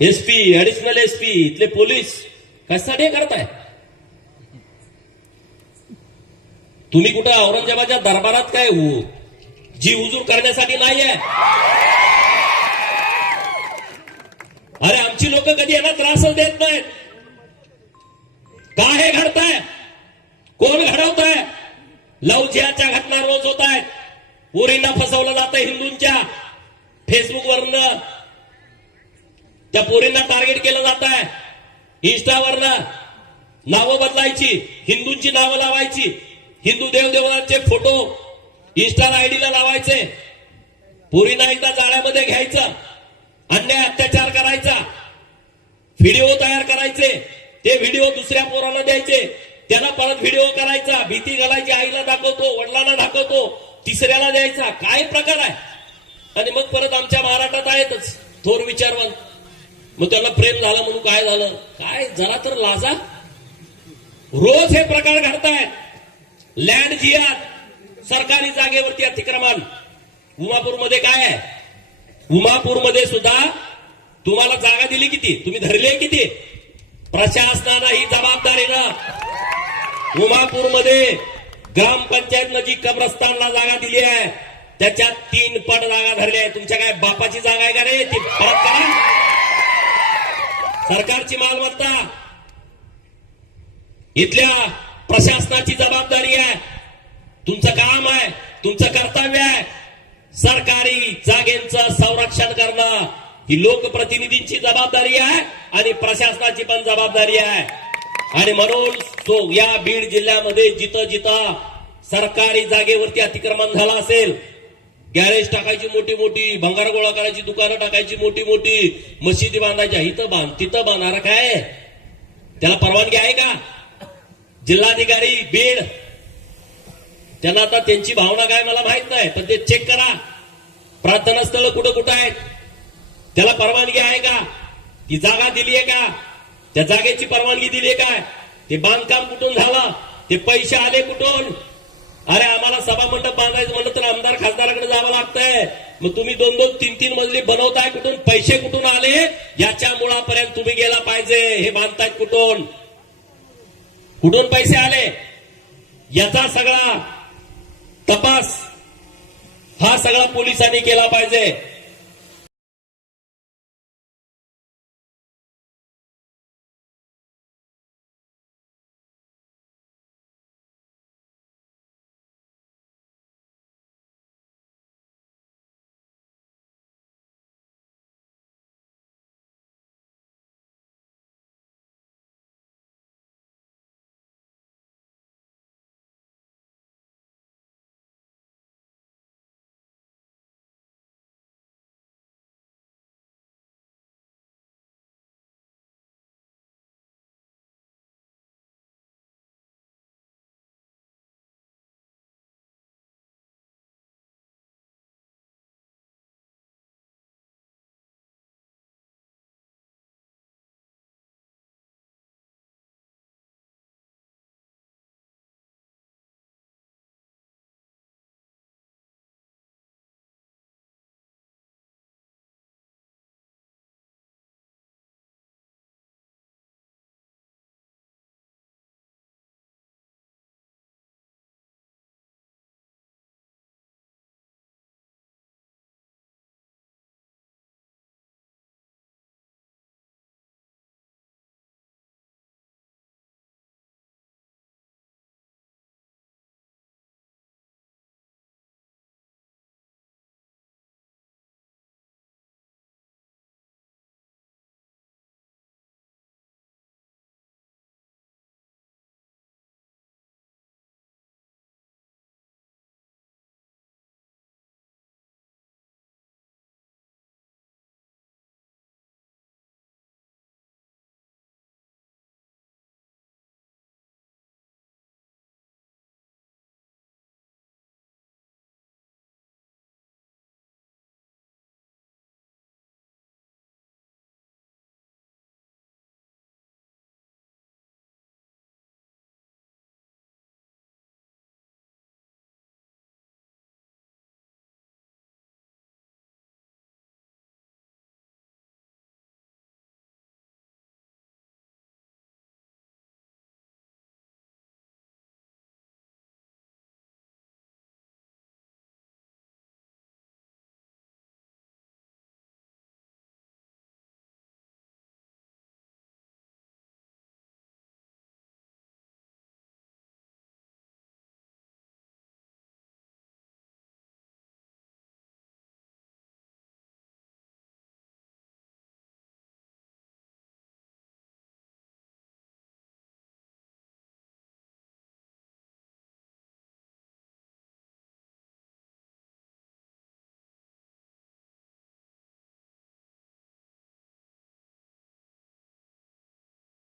SP, additional SP, इथले police कशासाठी करताय? तुम्ही कुठं औरंगजेबाच्या दरबारात काय जी हुजूर करण्यासाठी नाहीये? अरे आमची लोक कधी यांना त्रासच देत नाहीत. का हे घडताय? कोण घडवताय? लव जिहादच्या घटना रोज होत आहेत. पोरींना फसवलं जातं हिंदूंच्या फेसबुकवरनं. त्या पोरींना टार्गेट केलं जात आहे. इंस्टावरनं नावं बदलायची, हिंदूंची नावं लावायची, हिंदू देवदेवतांचे फोटो इंस्टाला आयडीला लावायचे, पोरींना एकदा जाळ्यामध्ये घ्यायचं, अन्याय अत्याचार करायचा, व्हिडिओ तयार करायचे, ते व्हिडिओ दुसऱ्या पोराला द्यायचे, त्याला परत व्हिडिओ करायचा, भीती घालायची, आईला दाखवतो, वडिलांना दाखवतो, तिसऱ्याला द्यायचा. काय प्रकार आहे? आणि मग परत आमच्या महाराष्ट्रात आहेतच थोर विचारवंत. मग त्याला प्रेम झालं म्हणून काय झालं? काय जरा तर लाजा. रोज हे प्रकार घडतायत. लँड जिहाद, सरकारी जागेवरती अतिक्रमण. उमापूरमध्ये काय आहे? उमापूरमध्ये सुद्धा तुम्हाला जागा दिली किती? तुम्ही धरले किती? प्रशासनानं ही जबाबदारीनं उमापूरमध्ये ग्रामपंचायतनं जी कब्रस्तानला जागा दिली आहे त्याच्यात 3 पट जागा धरल्या आहे. तुमच्या काय बापाची जागा आहे का रे? ती परत करा. सरकारची मालमत्ता, इथल्या प्रशासनाची जबाबदारी आहे. तुमचं काम आहे, तुमचं कर्तव्य आहे. सरकारी जागेचं संरक्षण करणं ही लोकप्रतिनिधींची जबाबदारी आहे आणि प्रशासनाची पण जबाबदारी आहे. आणि म्हणून तो या बीड जिल्ह्यामध्ये जिथं जिथं सरकारी जागेवरती अतिक्रमण झालं असेल, गॅरेज टाकायची मोठी मोठी, भंगार गोळा करायची दुकानं टाकायची मोठी मोठी, मशिदी बांधायच्या, इथं बांध तिथं बांधणार काय? त्याला परवानगी आहे का? जिल्हाधिकारी बीड, त्यांना आता त्यांची भावना काय मला माहित नाही, पण ते चेक करा. प्रार्थना स्थळ कुठं कुठं आहेत, त्याला परवानगी आहे का? ती जागा दिली आहे का? त्या जागेची परवानगी दिली आहे काय? ते बांधकाम कुठून झालं? ते पैसे आले कुठून? अरे आम्हाला सभा मंडप बांधायचं म्हणलं तर आमदार खासदाराकडे जावं लागतंय. मग तुम्ही 2-2, 3-3 मजली बनवताय कुठून? पैसे कुठून आले? याच्या मुळापर्यंत तुम्ही गेला पाहिजे. हे बांधतायत कुठून? कुठून पैसे आले? याचा सगळा तपास हा सगळा पोलिसांनी केला पाहिजे.